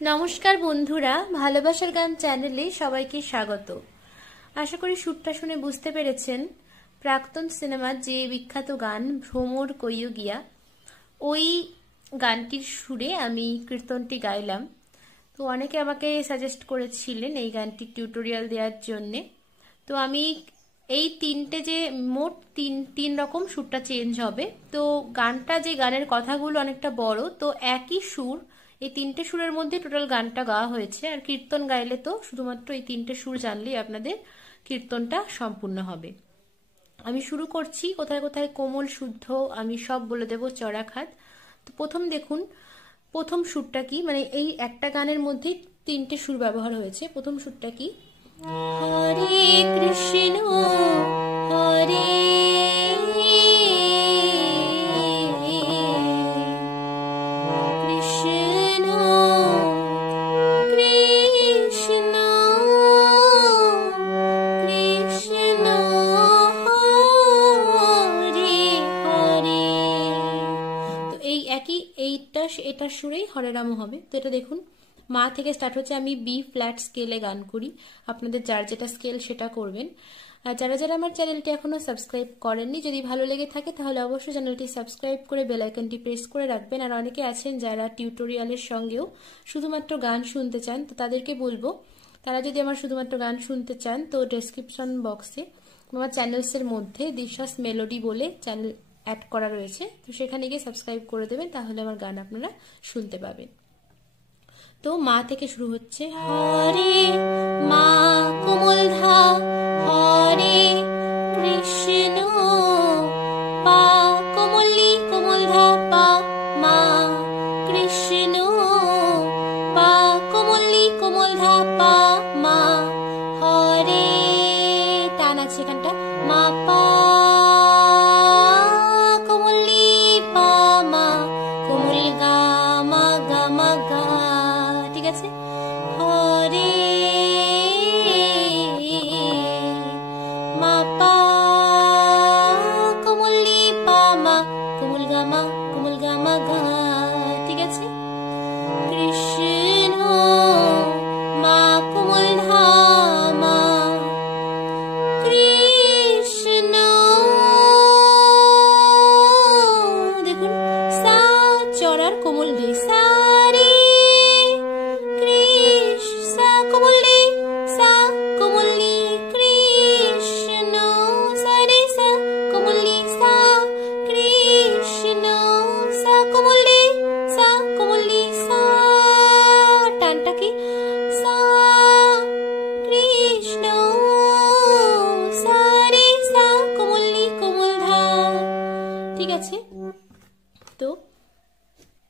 নমস্কার বন্ধুরা, ভালোবাসার গান চ্যানেলে সবাইকে স্বাগত। আশা করি সুরটা শুনে বুঝতে পেরেছেন প্রাক্তন সিনেমার যে বিখ্যাত গান রমর কইও ওই গানটির সুরে আমি কীর্তনটি গাইলাম। তো অনেকে আমাকে সাজেস্ট করেছিলেন এই গানটির টিউটোরিয়াল দেওয়ার জন্যে। তো আমি এই তিনটে যে মোট তিন রকম সুরটা চেঞ্জ হবে। তো গানটা যে গানের কথাগুলো অনেকটা বড়, তো একই সুর এই তিনটে সুরের মধ্যে টোটাল গানটা গাওয়া হয়েছে। আর কীর্তন গাইলে তো শুধুমাত্র এই তিনটে সুর জানলেই আপনাদের কীর্তনটা সম্পূর্ণ হবে। আমি শুরু করছি। কোথায় কোথায় কোমল শুদ্ধ আমি সব বলে দেব চড়াখাত। তো প্রথম দেখুন প্রথম সুরটা কি, মানে এই একটা গানের মধ্যেই তিনটে সুর ব্যবহার হয়েছে। প্রথম সুরটা কি, হরে কৃষ্ণ হরে এটার সুরেই হরে রাম হবে। তো এটা দেখুন মা থেকে স্টার্ট হচ্ছে। আমি বি ফ্ল্যাট স্কেলে গান করি, আপনাদের যার যেটা স্কেল সেটা করবেন। আর যারা যারা আমার চ্যানেলটি এখনো সাবস্ক্রাইব করেননি, যদি ভালো লেগে থাকে তাহলে অবশ্যই চ্যানেলটি সাবস্ক্রাইব করে বেল আইকনটি প্রেস করে রাখবেন। আর অনেকে আছেন যারা টিউটোরিয়ালের সঙ্গেও শুধুমাত্র গান শুনতে চান, তো তাদেরকে বলবো তারা যদি আমার শুধুমাত্র গান শুনতে চান তো ডেসক্রিপশন বক্সে আমার চ্যানেলসের মধ্যে দিশাস মেলোডি বলে চ্যানেল অ্যাড করা রয়েছে, তো সেখানে গিয়ে সাবস্ক্রাইব করে দেবেন, তাহলে আমার গান আপনারা শুনতে পাবেন। তো মা থেকে শুরু হচ্ছে, হরে মা কোমল ধা হরে কৃষ্ণ পা কোমলি কোমল ধা পা মা কৃষ্ণ পা কোমলি কোমল ধা পা মা হরে টান আছে এখানটা মা পা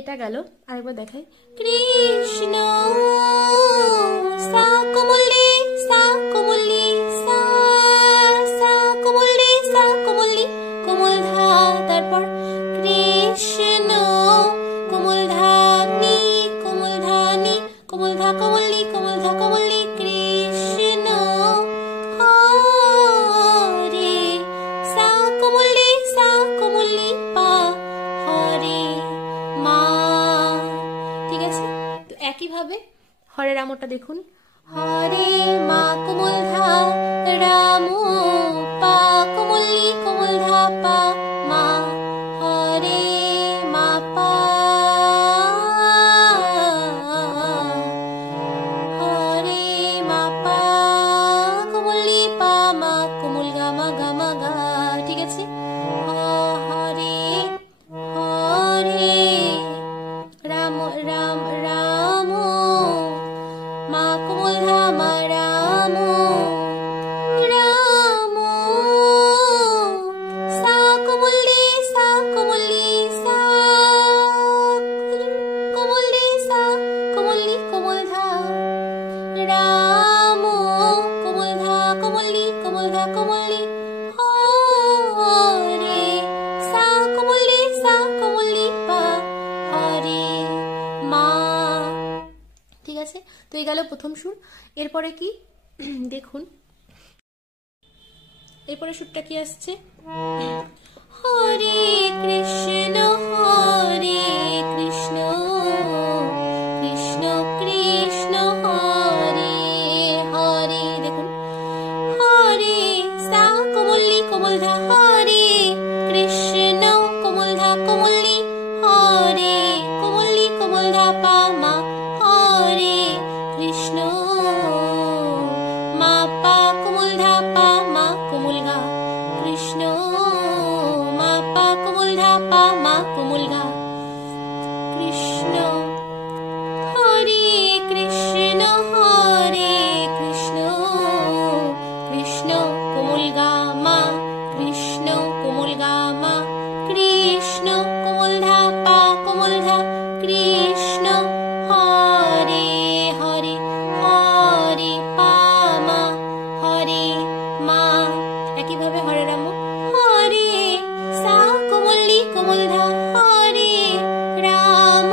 এটা গেল। আরেকবার দেখাই, কৃষ্ণ সা কোমলি সা কোমলি সা সা কোমলি সা কোমলি কোমল ধা, তারপর কৃষ্ণ কোমল ধা নি কোমল ধা নি কোমল ধা কোমলি কোমল ধা কোমলি কৃষ্ণ হরে সা কোমলি পা হরে মা। ঠিক আছে, তো একইভাবে হরে রামটা দেখুন, হরে মা কোমল ধা রাম পা কোমলি কোমল ধা পা মা হরে মা পা হরে মা পা কোমলি পা মা কোমল গা মা গা। ঠিক আছে, হরে হরে রাম রাম রাম মা কোমল ধা মা রাম রাম ধা কোমল লি হরে, সা কোমল লি পা হরে মা। ঠিক আছে, তো এই গেল প্রথম সুর। এরপরে কি দেখুন, এরপরে সুরটা কি আসছে, হরে কৃষ্ণ কৃষ্ণ কৃষ্ণ হরে হরে। দেখুন হরে সা কোমল ধা হরে কৃষ্ণ কোমল ধা কোমল লি হরে কোমল ধা পা মা হরে কৃষ্ণ মা পা কোমল ধা পা মা কোমল গা কৃষ্ণ মা পা কোমল ধা পা মা কোমল গা কৃষ্ণ হরে কৃষ্ণ কৃষ্ণ কোমল গা মা কৃষ্ণ কোমল গা মা কৃষ্ণ কোমল ধা পা কোমল ধা কৃষ্ণ হরে হরে হরে পা মা হরে মা। একইভাবে হরে রাম হরে সা কোমল ধা হরে রাম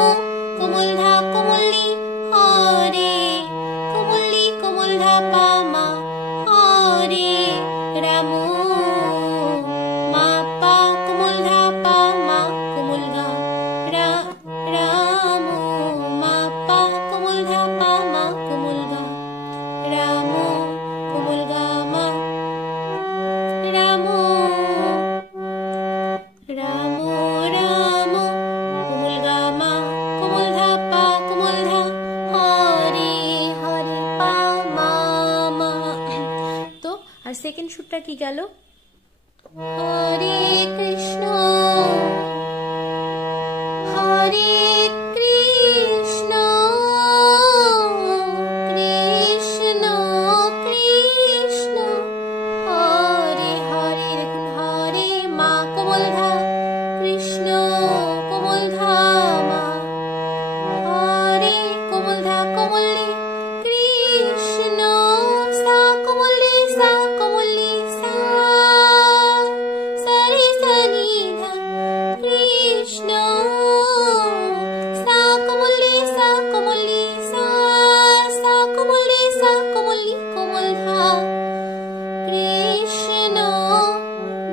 কোমল ধা কোমল লি হরে কোমল ধা পা মা হরে রাম মা পা কোমল ধা পা মা কোমল গা রাম মা পা কোমল ধা পা মা কোমল গা রাম কোমল গা মা রাম রাম রাম কোমল গা মা কোমল ধা পা কোমল ধা হরে হরে পা মা মা। তো আর সেকেন্ড সুরটা কি গেল, হরে কৃষ্ণ কৃষ্ণ কৃষ্ণ হরে হরে। দেখুন হরে মা কোমল ধা কৃষ্ণ কোমল ধা মা হরে কোমল ধা কোমল লি কৃষ্ণ সা কোমল লি সা সারে সানি ধা কৃষ্ণ সা কোমল লি সা কোমল লি কোমল ধা কৃষ্ণ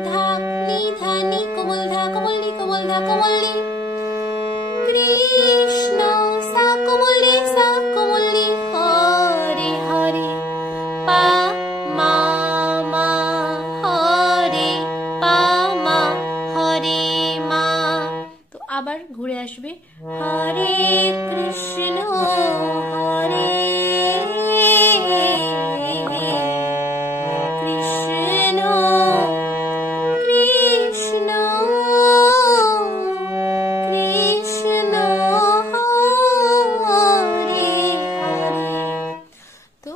ধানি ধানি কোমল ধা কোমল লি কৃষ্ণ সা কোমল লি হরে হরে পা মা মা হরে পা মা হরে মা। তো আবার ঘুরে আসবে হরে কৃষ্ণ কৃষ্ণ কৃষ্ণ কৃষ্ণ হরে হরে। তো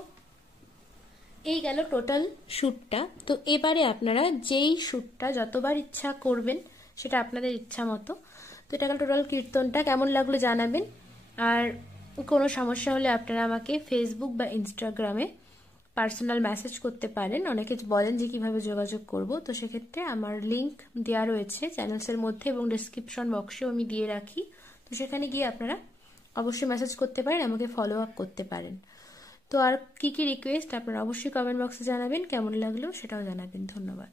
এই গেল টোটাল সুরটা। তো এবারে আপনারা যেই সুরটা যতবার ইচ্ছা করবেন সেটা আপনাদের ইচ্ছা মতো। তো এটা গেল টোটাল কীর্তনটা। কেমন লাগলো জানাবেন। আর কোনো সমস্যা হলে আপনারা আমাকে ফেসবুক বা ইনস্টাগ্রামে পার্সোনাল মেসেজ করতে পারেন। অনেকে বলেন যে কিভাবে যোগাযোগ করব, তো সেক্ষেত্রে আমার লিঙ্ক দেওয়া রয়েছে চ্যানেলসের মধ্যে এবং ডেসক্রিপশন বক্সেও আমি দিয়ে রাখি। তো সেখানে গিয়ে আপনারা অবশ্যই মেসেজ করতে পারেন, আমাকে ফলো আপ করতে পারেন। তো আর কি কি রিকোয়েস্ট আপনারা অবশ্যই কমেন্ট বক্সে জানাবেন। কেমন লাগলো সেটাও জানাবেন। ধন্যবাদ।